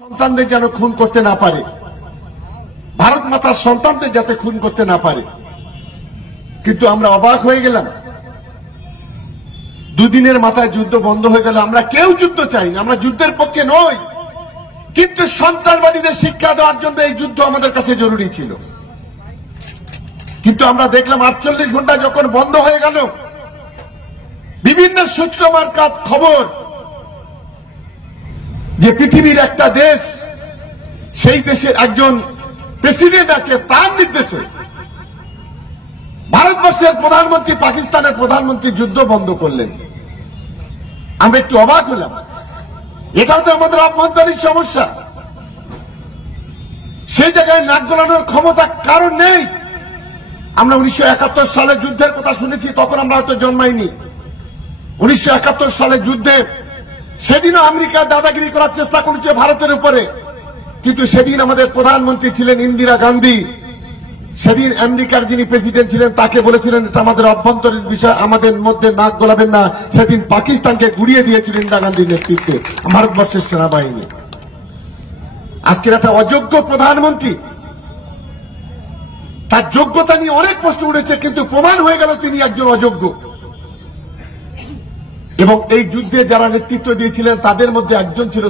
সন্তানদের যেন খুন করতে না পারে, ভারত মাতার সন্তানদের যাতে খুন করতে না পারে। কিন্তু আমরা অবাক হয়ে গেলাম, দুদিনের মাথায় যুদ্ধ বন্ধ হয়ে গেল। আমরা কেউ যুদ্ধ চাই, আমরা যুদ্ধের পক্ষে নই, কিন্তু সন্ত্রাসবাদীদের শিক্ষা দেওয়ার জন্য এই যুদ্ধ আমাদের কাছে জরুরি ছিল। কিন্তু আমরা দেখলাম 48 ঘন্টা যখন বন্ধ হয়ে গেল, বিভিন্ন সূত্র মারফত খবর যে পৃথিবীর একটা দেশ, সেই দেশের একজন প্রেসিডেন্ট আছে, তার নির্দেশে ভারতবর্ষের প্রধানমন্ত্রী পাকিস্তানের প্রধানমন্ত্রী যুদ্ধ বন্ধ করলেন। আমরা একটু অবাক হলাম। এটাও তো আমাদের অভ্যন্তরীণ সমস্যা। সেই জায়গায় নাক গলানোর ক্ষমতা কারণ নেই। আমরা 1971 সালে যুদ্ধের কথা শুনেছি, তখন আমরা হয়তো জন্মাইনি। 1971 সালে যুদ্ধে সেদিনও আমেরিকা দাদাগিরি করার চেষ্টা করেছে ভারতের উপরে, কিন্তু সেদিন আমাদের প্রধানমন্ত্রী ছিলেন ইন্দিরা গান্ধী। সেদিন আমেরিকার যিনি প্রেসিডেন্ট ছিলেন তাকে বলেছিলেন এটা আমাদের অভ্যন্তরীণ বিষয়, আমাদের মধ্যে নাক গলাবেন না। সেদিন পাকিস্তানকে গুড়িয়ে দিয়েছিল ইন্দিরা গান্ধীর নেতৃত্বে ভারতবর্ষের সেনাবাহিনী। আজকের একটা অযোগ্য প্রধানমন্ত্রী, তার যোগ্যতা নিয়ে অনেক প্রশ্ন উঠেছে, কিন্তু প্রমাণ হয়ে গেল তিনি একজন অযোগ্য। এবং এই যুদ্ধে যারা নেতৃত্ব দিয়েছিলেন তাদের মধ্যে একজন ছিল